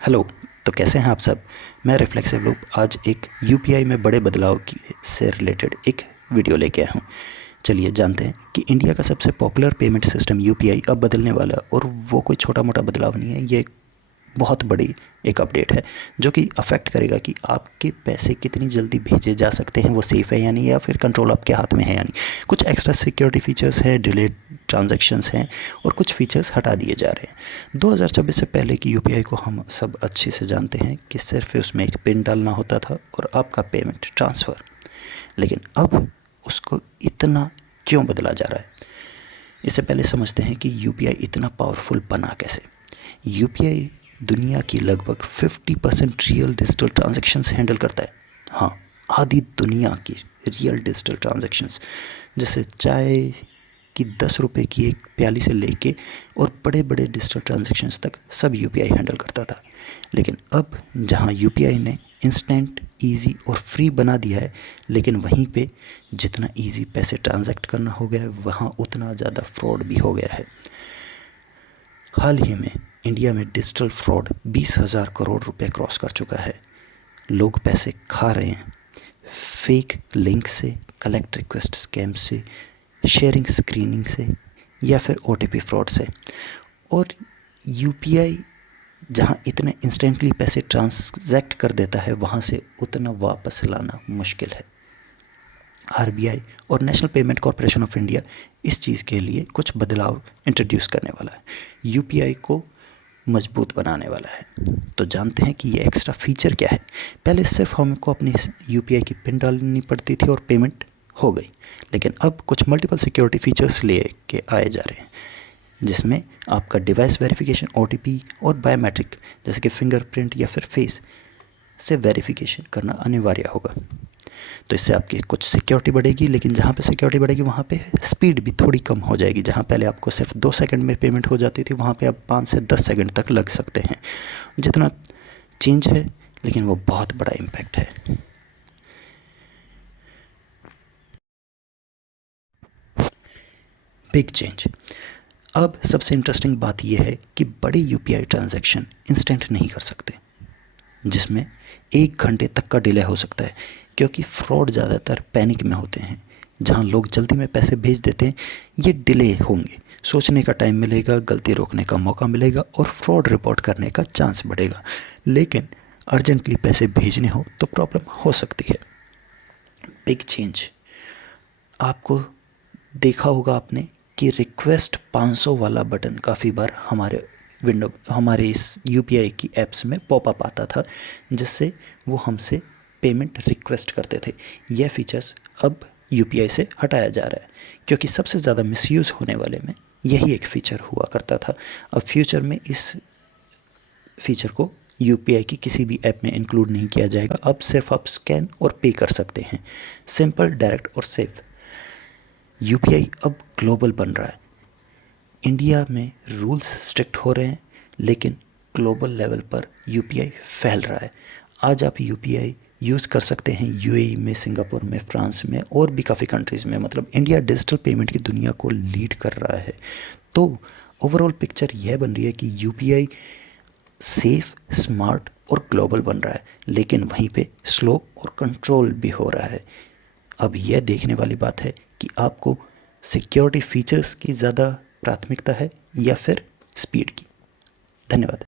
Hello. तो कैसे हैं आप सब। मैं रिफ्लेक्सिव लूप आज एक यूपीआई में बड़े बदलाव की से रिलेटेड एक वीडियो लेके आया हूँ। चलिए जानते हैं कि इंडिया का सबसे पॉपुलर पेमेंट सिस्टम यूपीआई अब बदलने वाला है, और वो कोई छोटा मोटा बदलाव नहीं है। ये बहुत बड़ी एक अपडेट है जो कि अफेक्ट करेगा कि आपके पैसे कितनी जल्दी भेजे जा सकते हैं, वो सेफ़ है या नहीं, या फिर कंट्रोल आपके हाथ में है या नहीं। कुछ एक्स्ट्रा सिक्योरिटी फीचर्स हैं, डिलेड ट्रांजैक्शंस हैं, और कुछ फीचर्स हटा दिए जा रहे हैं। 2026 से पहले की यूपीआई को हम सब अच्छे से जानते हैं कि सिर्फ उसमें एक पिन डालना होता था और आपका पेमेंट ट्रांसफ़र। लेकिन अब उसको इतना क्यों बदला जा रहा है, इससे पहले समझते हैं कि यूपीआई इतना पावरफुल बना कैसे। यूपीआई दुनिया की लगभग 50% रियल डिजिटल ट्रांजैक्शंस हैंडल करता है। हाँ, आधी दुनिया की रियल डिजिटल ट्रांजैक्शंस, जैसे चाय की 10 रुपए की एक प्याली से लेके और बड़े बड़े डिजिटल ट्रांजैक्शंस तक सब यूपीआई हैंडल करता था। लेकिन अब जहाँ यूपीआई ने इंस्टेंट, इजी और फ्री बना दिया है, लेकिन वहीं पे जितना इजी पैसे ट्रांजैक्ट करना हो गया है, वहाँ उतना ज़्यादा फ्रॉड भी हो गया है। हाल ही में इंडिया में डिजिटल फ्रॉड 20,000 करोड़ रुपए क्रॉस कर चुका है। लोग पैसे खा रहे हैं फेक लिंक से, कलेक्ट रिक्वेस्ट स्कैम से, शेयरिंग स्क्रीनिंग से, या फिर ओटीपी फ्रॉड से। और यूपीआई जहाँ इतने इंस्टेंटली पैसे ट्रांजैक्ट कर देता है, वहाँ से उतना वापस लाना मुश्किल है। आरबीआई और national payment corporation of India इस चीज़ के लिए कुछ बदलाव इंट्रोड्यूस करने वाला है, यूपीआई को मजबूत बनाने वाला है। तो जानते हैं कि ये एक्स्ट्रा फीचर क्या है। पहले सिर्फ हमको अपनी यूपीआई की पिन डालनी पड़ती थी और पेमेंट हो गई, लेकिन अब कुछ मल्टीपल सिक्योरिटी फीचर्स ले के आए जा रहे हैं, जिसमें आपका डिवाइस वेरिफिकेशन, ओटीपी और बायोमेट्रिक जैसे कि फिंगरप्रिंट या फिर फेस से वेरिफिकेशन करना अनिवार्य होगा। तो इससे आपकी कुछ सिक्योरिटी बढ़ेगी, लेकिन जहाँ पे सिक्योरिटी बढ़ेगी वहाँ पे स्पीड भी थोड़ी कम हो जाएगी। जहाँ पहले आपको सिर्फ 2 सेकंड में पेमेंट हो जाती थी, वहाँ पे अब 5 से 10 सेकंड तक लग सकते हैं। जितना चेंज है, लेकिन वो बहुत बड़ा इम्पैक्ट है। Big change. अब सबसे इंटरेस्टिंग बात यह है कि बड़े यूपीआई ट्रांजैक्शन इंस्टेंट नहीं कर सकते, जिसमें 1 घंटे तक का डिले हो सकता है, क्योंकि फ्रॉड ज़्यादातर पैनिक में होते हैं। जहां लोग जल्दी में पैसे भेज देते हैं, ये डिले होंगे, सोचने का टाइम मिलेगा, गलती रोकने का मौका मिलेगा और फ्रॉड रिपोर्ट करने का चांस बढ़ेगा। लेकिन अर्जेंटली पैसे भेजने हो तो प्रॉब्लम हो सकती है। Big change. आपको देखा होगा आपने कि रिक्वेस्ट 500 वाला बटन काफ़ी बार हमारे इस यूपीआई की ऐप्स में पॉपअप आता था, जिससे वो हमसे पेमेंट रिक्वेस्ट करते थे। यह फीचर्स अब यूपीआई से हटाया जा रहा है, क्योंकि सबसे ज़्यादा मिसयूज़ होने वाले में यही एक फ़ीचर हुआ करता था। अब फ्यूचर में इस फीचर को यूपीआई की किसी भी ऐप में इंक्लूड नहीं किया जाएगा। अब सिर्फ आप स्कैन और पे कर सकते हैं। सिंपल, डायरेक्ट और सेफ। यूपीआई अब ग्लोबल बन रहा है। इंडिया में रूल्स स्ट्रिक्ट हो रहे हैं, लेकिन ग्लोबल लेवल पर यूपीआई फैल रहा है। आज आप यूपीआई यूज़ कर सकते हैं यूएई में, सिंगापुर में, फ्रांस में और भी काफ़ी कंट्रीज़ में। मतलब इंडिया डिजिटल पेमेंट की दुनिया को लीड कर रहा है। तो ओवरऑल पिक्चर यह बन रही है कि यूपीआई सेफ, स्मार्ट और ग्लोबल बन रहा है, लेकिन वहीं पे स्लो और कंट्रोल भी हो रहा है। अब यह देखने वाली बात है कि आपको सिक्योरिटी फीचर्स की ज़्यादा प्राथमिकता है या फिर स्पीड की। धन्यवाद।